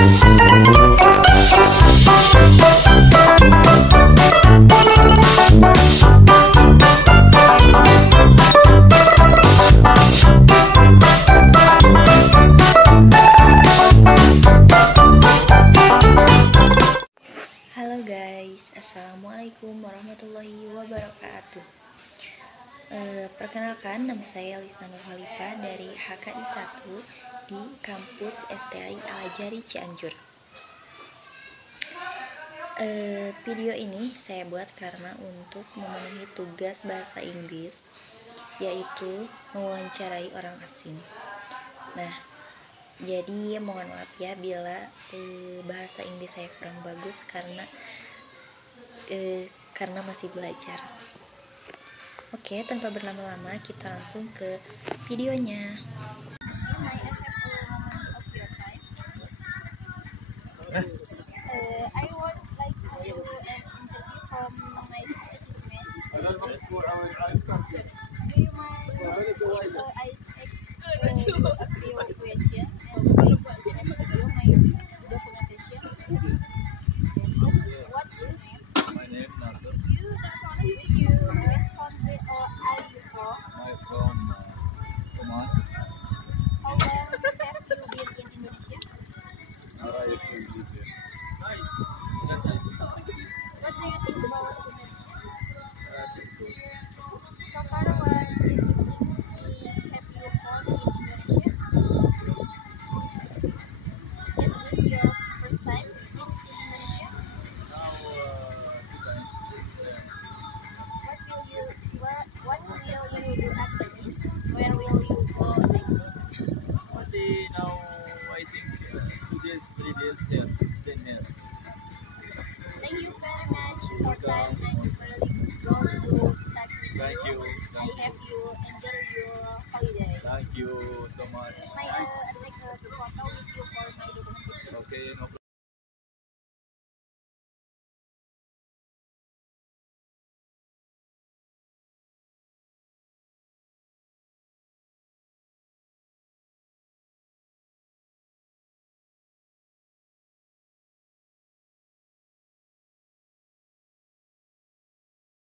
Halo guys, assalamualaikum warahmatullahi wabarakatuh. Perkenalkan, nama saya Lisna Nurhalifa dari HKI 1 di kampus STI Al-Azhari Cianjur. Video ini saya buat karena untuk memenuhi tugas bahasa Inggris, yaitu mewawancarai orang asing. Nah, jadi mohon maaf ya bila bahasa Inggris saya kurang bagus karena masih belajar. Oke, tanpa berlama-lama kita langsung ke videonya. I would like to do an interview from my specimen. Do you mind if I ask a few questions and my documentation? What's your name? My name Nasser. Which country are you from? I'm from Oman. How long have you been in Indonesia? I feel easy. Nice. What do you think about Indonesia? Simple. So far, what interesting thing have you found in Indonesia? Is this your first time in Indonesia? Now, time. What will you do after this? Where will you go next? Only now, I think 2 days, 3 days here. Stay here. Thank you very much for time. I'm really going to talk with Thank you. I hope you enjoy your holiday. Thank you so much. May take a photo with you for my documentation. Okay, no